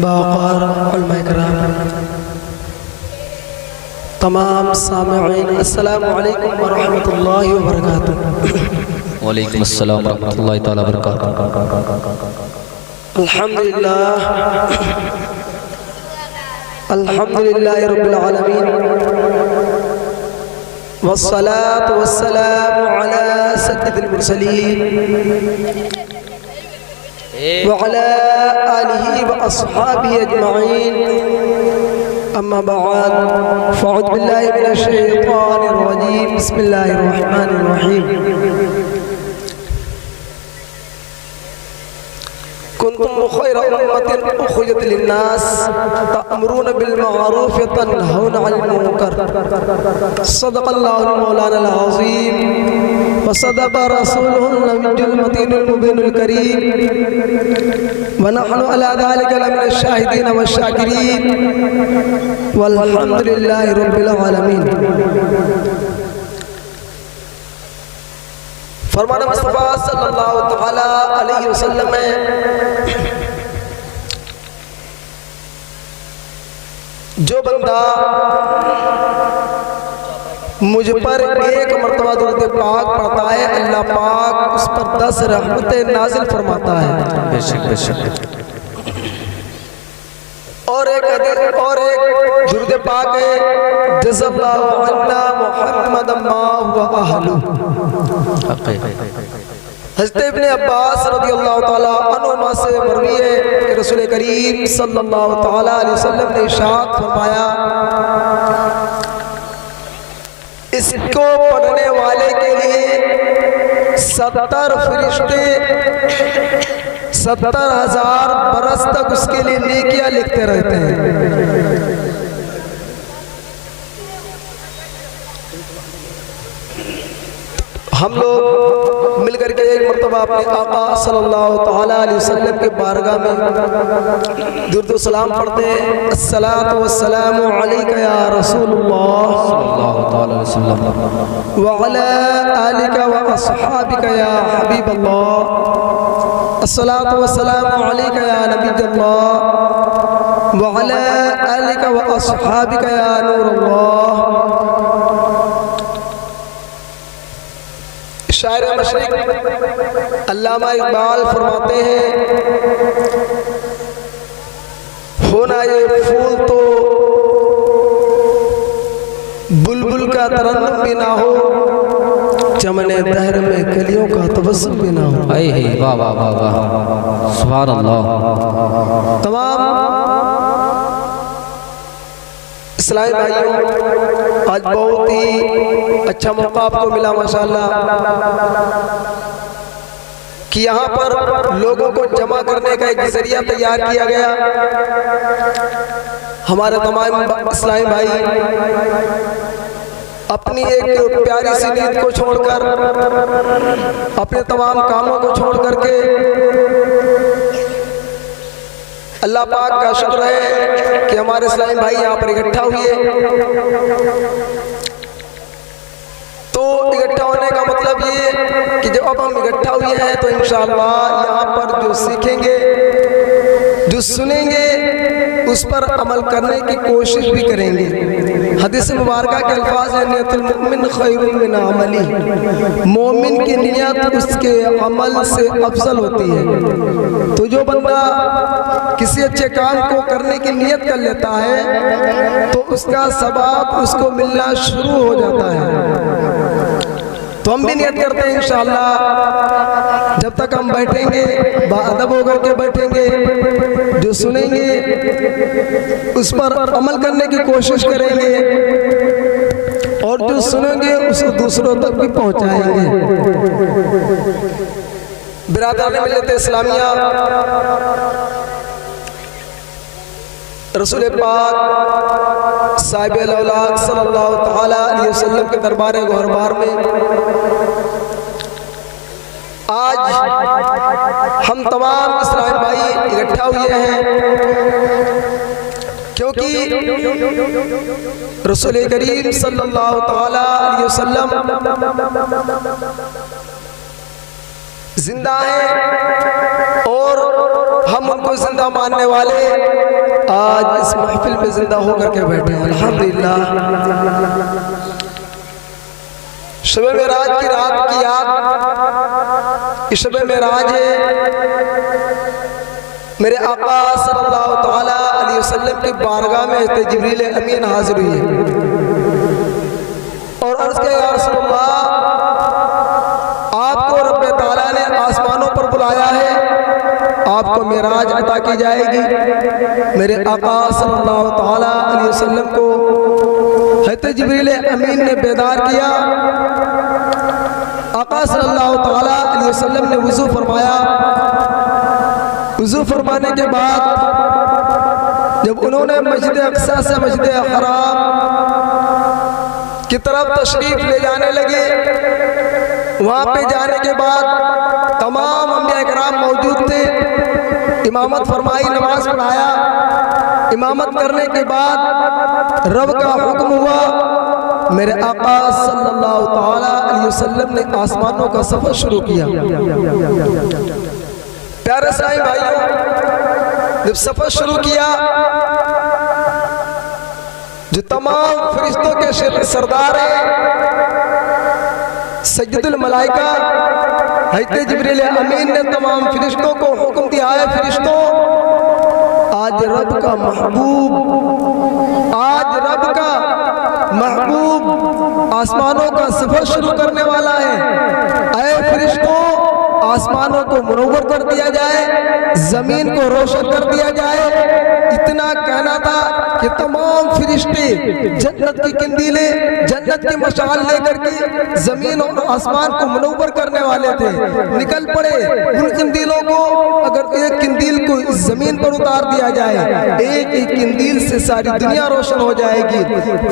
बाक़ार उलमा किराम, तमाम सामिईन, अस्सलामु अलैकुम व रहमतुल्लाहि व बरकातुहू। वालेकुम अस्सलाम व रहमतुल्लाहि तआला व बरकातुहू। अल्हम्दुलिल्लाह अल्हम्दुलिल्लाहि रब्बिल आलमीन वस्सलातु वस्सलामु अला सय्यिदिल मुरसलीन व अला आलिहि व अस्हाबिहि अजमईन। अम्मा बअद, फ़अऊज़ु बिल्लाहि मिनश शैतानिर रजीम। बिस्मिल्लाहिर रहमानिर रहीम। कुन्तुम खैरा उम्मतिन उखरिजत लिन्नास तअमुरूना बिल मअरूफ व तनहौना अनिल मुनकर। सदक़ल्लाहुल मौलानाल अज़ीम व सदक़ रसूलुहुन नबियुल मतीनुल मुबीनुल करीम व नहनु अला ज़ालिका लमिनश शाहिदीन व शाकिरीन वल्हम्दुलिल्लाहि रब्बिल आलमीन। फरमान मुस्तफ़ा सल्लल्लाहु तआला अलैहि वसल्लम में जो बंदा मुझ पर एक मर्तबा दुरूद पाक पढ़ता है, अल्लाह पाक उस पर 10 रहमतें नाजिल फरमाता है। बेशक बेशक। और एक दुरूद पाक है, जज़ल्लाहु अन्ना मुहम्मदन मा हुवा अहलु। हज़रत इब्ने अब्बास रज़ियल्लाहु ताला अन्हुमा से मरवी है कि रसूल करीम सल्लल्लाहु ताला अलैहि वसल्लम ने इरशाद फरमाया, इसको पढ़ने वाले के लिए 70 फरिश्ते 70,000 बरस तक उसके लिए नेकियां लिखते रहते हैं। हम लोग मिलकर के एक मर्तबा अपने आका सल्लल्लाहु तआला अलैहि वसल्लम के बारगाह में दुरूद सलाम पढ़ते हैं। अस्सलातु वस्सलामु अलैका या रसूलुल्लाह सल्लल्लाहु तआला अलैहि वसल्लम व अला आलिका व अस्हाबिका या हबीबल्लाह। अस्सलातु वस्सलामु अलैका या नबियल्लाह व अला आलिका व अस्हाबिका या नूरल्लाह। शायर मशरिक अल्लामा इकबाल फरमाते हैं, होना ये फूल तो बुलबुल का तरन्नुम भी ना हो, चमने दहर में कलियों का तबस्सुम भी ना हो। वाह वाह वाह वाह, सुभान अल्लाह। तमाम इस्लामी भाइयों, आज बहुत ही अच्छा मौका आपको मिला माशाअल्लाह कि यहाँ पर लोगों को जमा करने का एक जरिया तैयार किया गया। हमारे तमाम इस्लामी भाई अपनी एक प्यारी सी नींद को छोड़कर, अपने तमाम कामों को छोड़ करके अल्लाह पाक का शुक्र है कि हमारे इस्लामी भाई यहाँ पर इकट्ठा हुए। तो इकट्ठा होने का मतलब ये कि जब अब हम इकट्ठा हुए हैं तो इंशाअल्लाह यहाँ पर जो सीखेंगे, जो सुनेंगे, उस पर अमल करने की कोशिश भी करेंगे। हदीस मुबारका के अल्फाज है, नियतुल मुमिन खैरुम मिन अमली। मोमिन की नियत उसके अमल से अफजल होती है। तो जो बंदा किसी अच्छे काम को करने की नियत कर लेता है तो उसका सवाब उसको मिलना शुरू हो जाता है। तो हम भी नियत करते हैं इंशाअल्लाह जब तक हम बैठेंगे बाअदब होकर के बैठेंगे, जो सुनेंगे उस पर अमल करने की कोशिश करेंगे और जो सुनेंगे उसको दूसरों तक भी पहुंचाएंगे। बिरादरान मिल्लत इस्लामिया, रसूल पाक साहिब औलाद सल्लल्लाहु तआला अलैहि वसल्लम के दरबार गौरबार में आज हम तमाम इस्लामी भाई इकट्ठा हुए हैं क्योंकि रसूल करीम सल्लल्लाहु तआला अलैहि वसल्लम जिंदा है और हम उनको जिंदा मानने वाले आज इस महफिल में जिंदा होकर के बैठे हैं। अल्हम्दुलिल्लाह। शब मेराज की रात की याद, शब मेराज है। मेरे आका सल्लल्लाहु तआला अलैहि वसल्लम की बारगाह में जिब्रील अमीन हाजिर हुई है और अर्ज़ किया, या रसूलल्लाह, आपको रब्बे ताला ने आसमानों पर बुलाया है, आपको मेराज अता की जाएगी। मेरे आका सल्लल्लाहु तआला अलैहि वसल्लम को हज़रत जिब्रील अमीन ने बेदार किया। आका सल्लल्लाहु तआला अलैहि वसल्लम ने वुज़ू फरमाया। वुज़ू फरमाने के बाद जब उन्होंने मस्जिद अक़सा से मस्जिद हराम की तरफ तशरीफ ले जाने लगे, वहाँ पे जाने के बाद तमाम अंबिया किराम मौजूद थे। इमामत फरमाई, नमाज पढ़ाया। इमामत करने के बाद रब का हुक्म हुआ। मेरे आका सल्लल्लाहु तआला अलैहि वसल्लम ने आसमानों का सफर शुरू किया। प्यारे साईं भाइयों, जब सफर शुरू किया, जो तमाम फरिश्तों के सरदार हैं सय्यदुल मलाइका हज़रत जिब्रील अमीन ने तमाम फरिश्तों को हुक्म दिया है, फरिश्तों, आज रब का महबूब, आज रब का महबूब आसमानों का सफर शुरू करने वाला है। ऐ फरिश्तों, आसमानों को मुनव्वर कर दिया जाए, जमीन को रोशन कर दिया जाए। इतना कहना था कि तमाम फरिश्ते जन्नत की कंदीलें, जन्नत की मशाल लेकर के जमीन और आसमान को मुनव्वर करने वाले थे। निकल पड़े। उन कंदीलों को अगर एक कंदील को जमीन पर उतार दिया जाए, एक एक कंदील से सारी दुनिया रोशन हो जाएगी।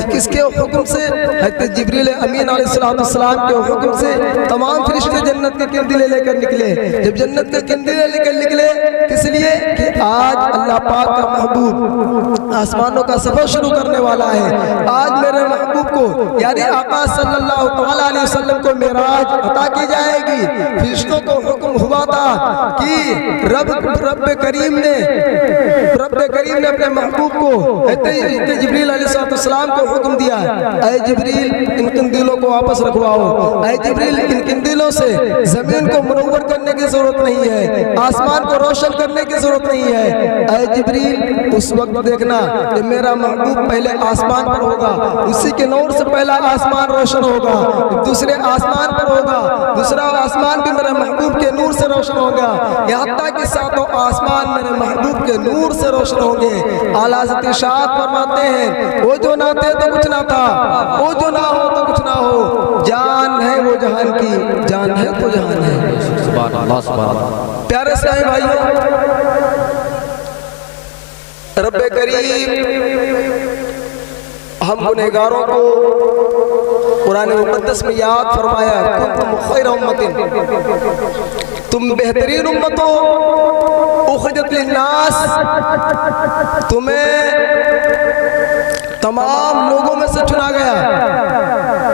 किसके हुक्म से? हज़रत जिब्रील अमीन अलैहिस्सलाम के हुक्म से तमाम फरिश्ते जन्नत के कंदीलें लेकर निकले। जब जन्नत के कंदीलें लेकर निकले, किस लिए? कि आज अल्लाह पाक का महबूब आसमानों का सफर शुरू करने वाला है। आज मेरे महबूब को यानी आका सल्लल्लाहु तआला अलैहि वसल्लम को मेराज अता की जाएगी। फरिश्तों को हुक्म हुआ था कि रब करीम ने अपने महबूब को हज़रत जिब्रील अलैहिस्सलाम को हुक्म दिया, ऐ जिब्रील, इन कंदीलों को वापस रखवाओ। ऐ जिब्रील, इन कंदीलों से जमीन को मुनव्वर करने की जरूरत नहीं है, आसमान को रोशन करने की जरूरत नहीं है। ऐ जिब्रील, उस वक्त देखना कि मेरा महबूब पहले आसमान पर होगा, उसी के नूर से पहला आसमान रोशन होगा, दूसरे आसमान पर होगा, दूसरा आसमान भी मेरे महबूब के नूर से रोशन होगा, यहाँ तक कि सातों आसमान मेरे महबूब के नूर से रोशन होंगे। आला हज़रत इरशाद फरमाते हैं, वो जो ना थे तो कुछ ना था, वो जो ना हो तो कुछ ना हो, जान है वो जहान की, जान है तो जहान है। सुभान अल्लाह, सुभान अल्लाह। प्यारे साईं भाइयों, रब्बे करीम हम गुनहगारों को कुरान मुक़द्दस में याद फरमाया, कुंतुम खैरा उम्मतिन, तुम बेहतरीन उम्मत हो, उखरिजत लिन्नास, तुम्हें तमाम लोगों में से चुना गया,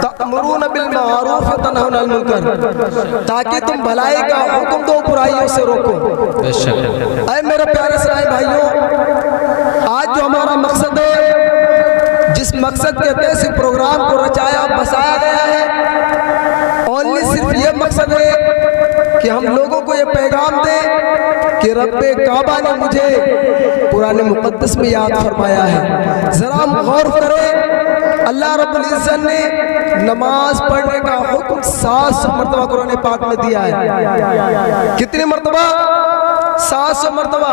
तअमुरून बिल मारूफ व तनहौना अनिल मुनकर, ताकि तुम भलाई का हुक्म दो, बुराइयों से रोको। ऐ मेरे प्यारे साईं भाइयों, आज जो हमारा मकसद है, जिस मकसद के तहत इस प्रोग्राम को रचाया बसाया गया है, ओनली सिर्फ ये मकसद है कि हम लोगों को ये पैगाम दें कि रब्बे काबा ने मुझे कुरान मुक़द्दस में याद फरमाया है। जरा हम गौर करें, अल्लाह रब्बुल इज़्ज़त ने नमाज पढ़ने का हुक्म 700 मरतबा कुरान पाक में दिया है। कितनी मरतबा? 700 मरतबा।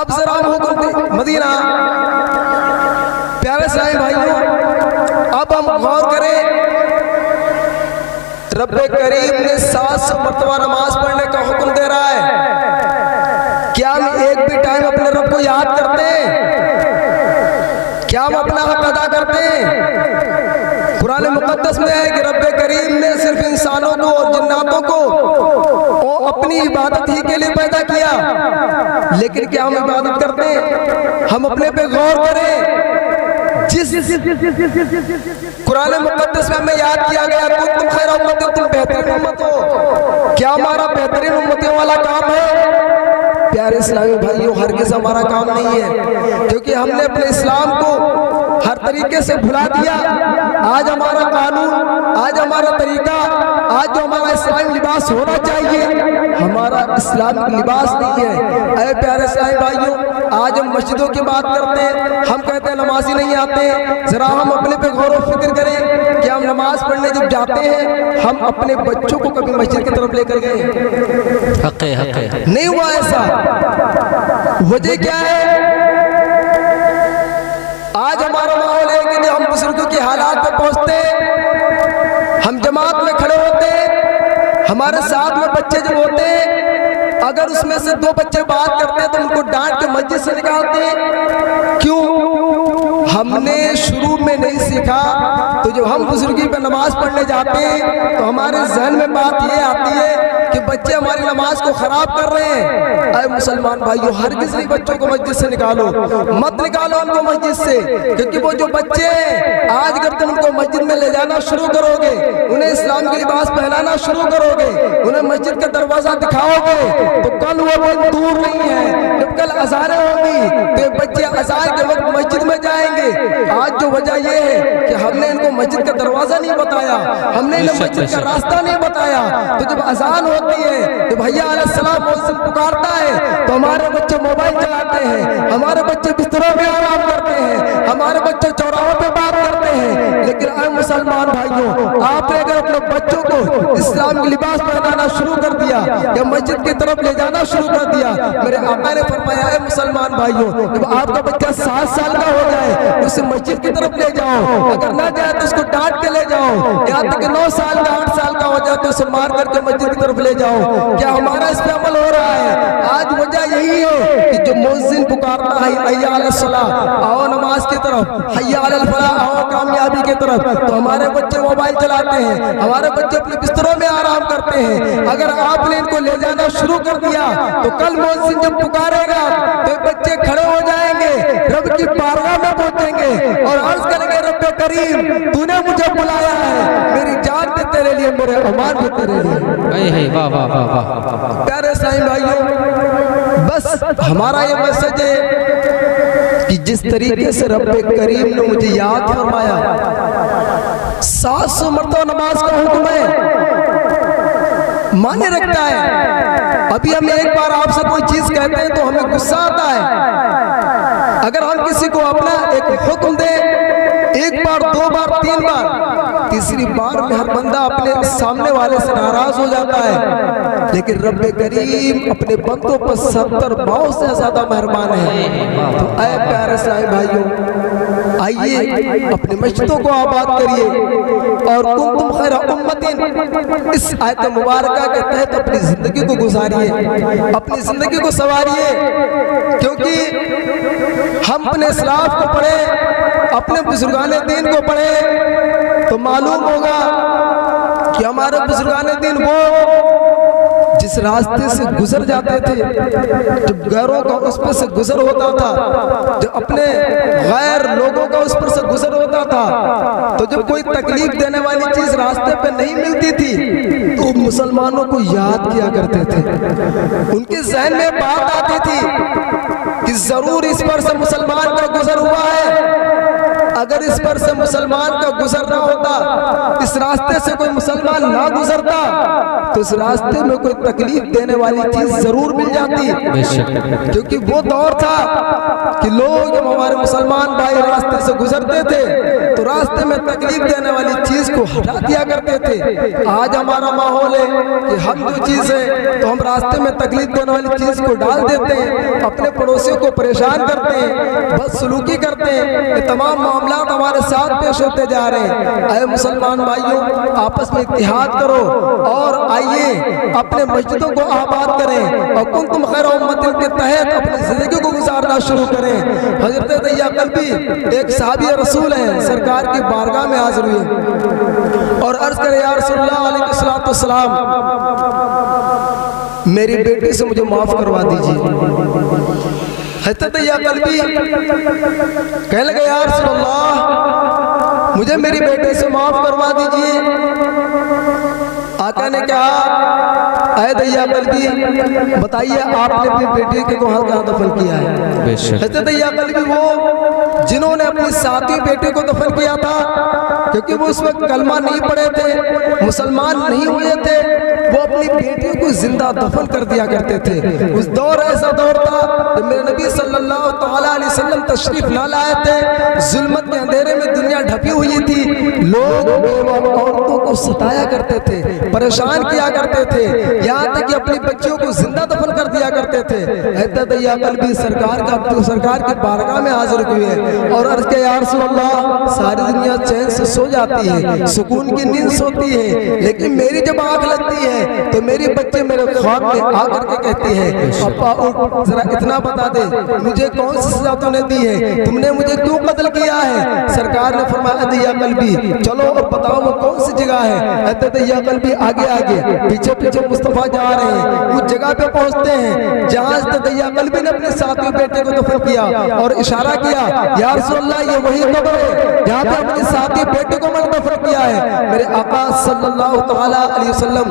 अब जरा हम हुक्म मदीना, प्यारे साईं भाइयों, अब हम गौर करें, रब्बे करीम ने 700 मरतबा नमाज पढ़ने का हुक्म दे रहा है। क्या हम एक भी टाइम अपने रब को याद करते हैं? क्या हम अपना हक अदा करते हैं? कुरान मुक़द्दस में है कि रब्बे करीम ने सिर्फ इंसानों को और जिन्नातों को अपनी इबादत ही के लिए पैदा किया, लेकिन क्या हम इबादत करते हैं? हम अपने पे गौर करें। जिस कुरान मुक़द्दस में हमें याद किया गया, तुम खैर उम्मत, तुम बेहतरीन उम्मत हो, क्या हमारा बेहतरीन उम्मतियों वाला काम है? प्यारे इस्लामी भाइयों, हरगिज़ हमारा काम नहीं है, क्योंकि हमने अपने इस्लाम को हर तरीके से भुला दिया। आज हमारा कानून, आज हमारा तरीका, आज जो हमारा इस्लामी लिबास होना चाहिए, हमारा इस्लामिक लिबास नहीं है। अरे प्यारे इस्लामी भाइयों, आज हम मस्जिदों की बात करते हैं, हम कहते हैं नमाजी नहीं आते। जरा हम अपने पे गौर व फिक्र करें कि हम नमाज पढ़ने जब जाते हैं, हम अपने बच्चों को कभी मस्जिद की तरफ लेकर गए? हक है। नहीं हुआ ऐसा। वजह क्या है? आज हमारा माहौल है कि हम बुजुर्गों के हालात पे पहुंचते, हम जमात में खड़े होते, हमारे साथ में बच्चे जब होते, अगर उसमें से 2 बच्चे बात करते हैं तो उनको डांट के मस्जिद से निकालते हैं। क्यों? हमने शुरू में नहीं सीखा। तो जब हम बुजुर्गी पे नमाज पढ़ने जाते हैं तो हमारे जहन में बात ये आती है कि बच्चे हमारी नमाज को खराब कर रहे हैं। अरे मुसलमान भाइयों, हर किसी बच्चों को मस्जिद से निकालो, मत निकालो उनको मस्जिद से, क्योंकि वो जो बच्चे हैं, आज अगर तुम उनको मस्जिद में ले जाना शुरू करोगे, उन्हें इस्लाम के लिबास पहनाना शुरू करोगे, उन्हें मस्जिद का दरवाजा दिखाओगे, तो कल वो दिन दूर नहीं है जब कल अज़ानें होंगी तो बच्चे अज़ान के वक्त मस्जिद में जाएंगे। आज जो वजह ये है कि हमने इनको मस्जिद का दरवाजा नहीं बताया, हमने इन्हें मस्जिद का रास्ता नहीं बताया। तो जब अजान होती है, जब भैया अलैहिस्सलाम मुअज्जिन पुकारता है, तो हमारे बच्चे मोबाइल चलाते हैं, हमारे बच्चे बिस्तरों में आराम करते हैं, हमारे बच्चे चौराहों पे बात करते हैं। लेकिन आए मुसलमान भाइयों, आपने अगर अपने बच्चों को इस्लाम के लिबास पहनाना शुरू कर दिया या मस्जिद की तरफ ले जाना शुरू कर दिया, मेरे आका ने फरमाया है मुसलमान भाइयों, जब आपका बच्चा 7 साल का हो जाए उसे मस्जिद की तरफ ले जाओ, अगर ना जाए तो उसको डांट के ले जाओ, यहाँ तक 9 साल का 8 साल का हो जाए तो उसे मार करके मस्जिद की तरफ ले जाओ। क्या हमारा इस पे अमल हो रहा है? आज वजह यही है कि जो मुअज्जिन पुकारता है हय्या अलस सलाह, आओ नमाज की तरफ, हय्या अलल फलाह, आओ कामयाबी की तरफ, तो हमारे बच्चे मोबाइल चलाते हैं, हमारे बच्चे अपने बिस्तरों में आराम करते हैं। अगर आपने इनको ले जाना शुरू कर दिया तो कल मुअज्जिन जब पुकारेगा तो बच्चे खड़े हो जाएंगे, रब की बारगाह में पहुंचेंगे और अर्ज करेंगे, रब्बे करीम तूने मुझे बुलाया है, मेरी जान भी तेरे लिए, मेरे अमान भी तेरे लिए। वाह वाह वाह वाह। प्यारे साईं भाइयों, बस हमारा ये मैसेज है कि जिस तरीके से रब्बे करीम ने मुझे याद फरमाया, 700 मरतबा नमाज का हुक्म है, माने रखता है। अभी हम एक बार आपसे कोई चीज कहते हैं तो हमें गुस्सा आता है। अगर हम किसी को अपना एक हुक्म दे, 1 बार 2 बार 3 बार, तीसरी बार में हर बंदा अपने सामने वाले से नाराज हो जाता है। लेकिन रब्बे करीम अपने बंदों पर 70 भाव से ज्यादा मेहरबान है। तो ऐ प्यारे साईं भाइयों, आइए अपनी मस्जिदों को आबाद करिए और कुंतुम खैरा उम्मतिन, इस आयत मुबारका के तहत अपनी जिंदगी को गुजारिए, अपनी जिंदगी को संवारिए। क्योंकि हम अपने इस्लाफ को पढ़े, अपने बुजुर्गाने दीन को पढ़े, तो मालूम होगा कि हमारे बुजुर्गाने दीन वो जिस रास्ते से गुजर जाते थे, जब गैरों का उस पर से गुजर होता था, जब अपने गैर लोगों का उस पर से गुजर होता था, तो जब कोई तकलीफ देने वाली चीज रास्ते पे नहीं मिलती थी तो मुसलमानों को याद किया करते थे। उनके जहन में बात आती थी कि जरूर इस पर से मुसलमान का गुजर हुआ है, अगर इस पर से मुसलमान का गुजरना होता, इस रास्ते से कोई मुसलमान ना गुजरता, तो इस रास्ते में कोई तकलीफ देने वाली चीज जरूर मिल जाती। क्योंकि वो दौर था कि लोग जब हमारे मुसलमान भाई रास्ते से गुजरते थे तो रास्ते में तकलीफ देने वाली चीज को हटा दिया करते थे। आज हमारा माहौल है कि हम जो चीज है तो हम रास्ते में तकलीफ देने वाली चीज को डाल देते हैं, अपने पड़ोसियों को परेशान करते हैं, बदसलूकी करते हैं। ये तमाम मामला हमारे साथ पेश होते जा रहे हैं। अरे मुसलमान भाइयों, आपस में इत्तेहाद करो और आइए अपने मस्जिदों को आबाद करें और कुंतुम खैर उम्मतिन के तहत अपनी जिंदगी को गुजारना शुरू करें। हजरत दैया कल्बी एक सहाबी रसूल हैं, सरकार की बारगाह में हाजिर हुए और अर्ज करे, या रसूलल्लाह अलैहि सलाम, मेरी बेटी से मुझे माफ करवा दीजिए। हजरत दैया कल्बी कहने लगे, या रसूलल्लाह मुझे मेरी बेटे से माफ करवा दीजिए। आका ने कहा ऐ दैया कल्बी, बताइए आपने अपनी बेटी के को कहाँ दफन किया है? बेशक। दैया कल्बी वो जिन्होंने अपनी साथी बेटे को दफन किया था, क्योंकि वो उस वक्त कलमा नहीं पढ़े थे, मुसलमान नहीं हुए थे, वो अपनी बेटियों को जिंदा दफन कर दिया करते थे। उस दौर ऐसा दौर था जब मेरे नबी सल्लल्लाहु तआला अलैहि वसल्लम तशरीफ ना लाए थे, जुल्मत के अंधेरे में दुनिया ढपी हुई थी, लोग बेवा औरतों को सताया करते थे, परेशान किया करते थे, यहाँ तक कि अपनी बच्चियों को जिंदा दफन कर दिया करते थे। दैया कल्बी सरकार की बारगाह में हाजिर हुए और अर्ज के या रसूल अल्लाह, सारी दुनिया चैन से सो जाती है, सुकून की नींद सोती है, लेकिन मेरी जब आंख लगती है तो मेरी बच्चे मेरे ख्वाब में आकर के कहती है पापा उठ, जरा इतना बता दे मुझे कौन सी सजा तूने दी है, तुमने मुझे क्यों कत्ल किया है? सरकार ने फरमाया दैया कल्बी चलो और बताओ वो कौन सी जगह है। दैया कल्बी आगे आगे पीछे पीछे मुस्तफा जा रहे हैं, उस जगह पे पहुंचते हैं जहां दैया कल्बी ने अपने साथी बेटे को दफन किया और इशारा किया या रसूल अल्लाह, ये वही कब्र है जहाँ पे अपने साथी बेटे को मैंने दफन किया है। मेरे आका सल्लल्लाहु तआला अलैहि वसल्लम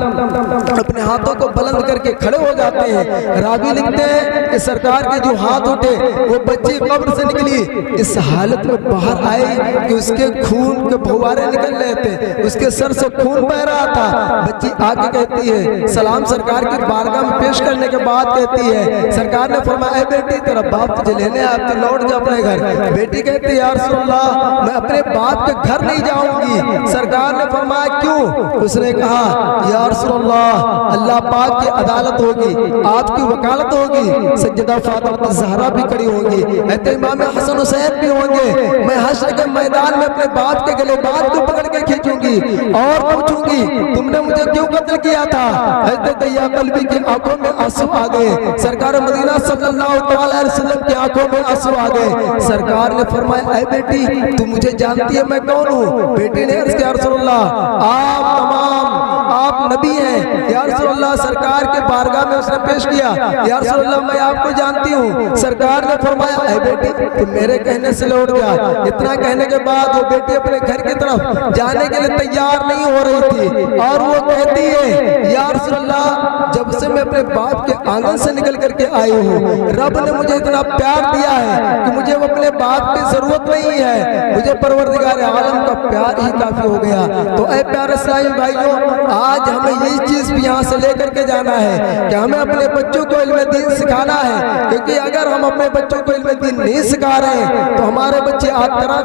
अपने हाथों को बुलंद करके खड़े हो जाते हैं। रावी लिखते हैं कि सरकार के जो हाथ उठे वो बच्ची कब्र से निकली इस हालत में बाहर आई कि उसके खून के फव्वारे निकल रहे थे, उसके सर से खून बह रहा था। बच्ची आके कहती है, सलाम सरकार की बारगाह में पेश करने के बाद कहती है, सरकार ने फरमाया बेटी तेरा बाप तुझे लेने आया, तू लौट जा अपने घर। बेटी कहती है या रसूल अल्लाह, मैं अपने बाप के घर नहीं जाऊंगी। सरकार ने फरमाया क्यों? उसने कहा या रसूल अल्लाह, अल्लाह पाक की अदालत होगी, आपकी वकालत होगी, सज्जदा फातिमा ज़हरा भी खड़ी होंगी, इमाम हसन हुसैन भी होंगे, मैं हश्र के मैदान में अपने बाप के गले बात को पकड़ के खींचूंगी और पूछूंगी तुमने मुझे क्यों कत्ल किया था? दैया कल्बी की आंखों में आंसू आ गए, सरकार मदीना सल्लल्लाहु अलैहि वसल्लम की आंखों में आंसू आ गए। सरकार ने फरमाया ऐ बेटी तू मुझे जानती है मैं कौन हूँ? बेटी ने अर्ज़ किया या रसूल अल्लाह, आप नबी हैं या रसूल अल्लाह। सरकार के बारगाह में उसने पेश किया या रसूल अल्लाह, मैं आपको जानती हूँ। सरकार ने फरमाया ऐ बेटी तुम मेरे कहने से लौट जा। इतना कहने के बाद वो बेटी अपने घर की तरफ जाने के लिए तैयार नहीं हो रही थी और वो कहती है या रसूल अल्लाह, जब से मैं अपने बाप के आंगन से निकल करके आई हूँ, रब ने मुझे इतना प्यार दिया है कि मुझे अपने बाप की जरूरत नहीं है, मुझे परवरदिगार आलम का प्यार ही काफी हो गया। तो ऐ प्यारे इस्लामी भाइयों, आज हमें यही चीज भी यहाँ से लेकर के जाना है कि हमें अपने बच्चों को इल्म दीन सिखाना है, क्योंकि अगर हम अपने बच्चों को इल्म दीन नहीं सिखा रहे हैं तो हमारे बच्चे आज तरह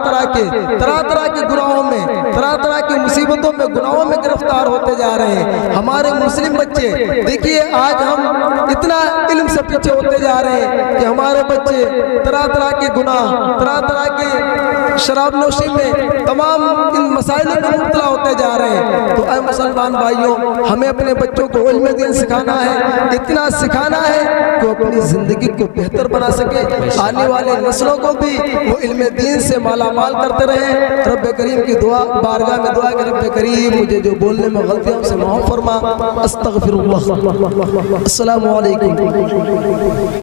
तरह के गुनाहों में, तरह तरह की मुसीबतों में, गुनाहों में गिरफ्तार होते जा रहे हैं। हमारे मुस्लिम बच्चे देखिए आज हम इतना इल्म से पीछे होते जा रहे हैं कि हमारे बच्चे तरह तरह के गुनाह, तरह तरह के शराब नोशी में, तमाम इन मसाइल में मुब्तला होते जा रहे हैं। तो ऐ मुसलमान भाइयों, हमें अपने बच्चों को इल्म दीन सिखाना है, इतना सिखाना है कि वो अपनी जिंदगी को बेहतर बना सके, आने वाले नस्लों को भी वो इल्म दीन से माला माल करते रहे। रब करीम की दुआ बारगाह में दुआ कि रब करीम मुझे जो बोलने में गलतियों से माफ़ फरमा। अस्तगफिरुल्लाह। अस्सलामु अलैकुम।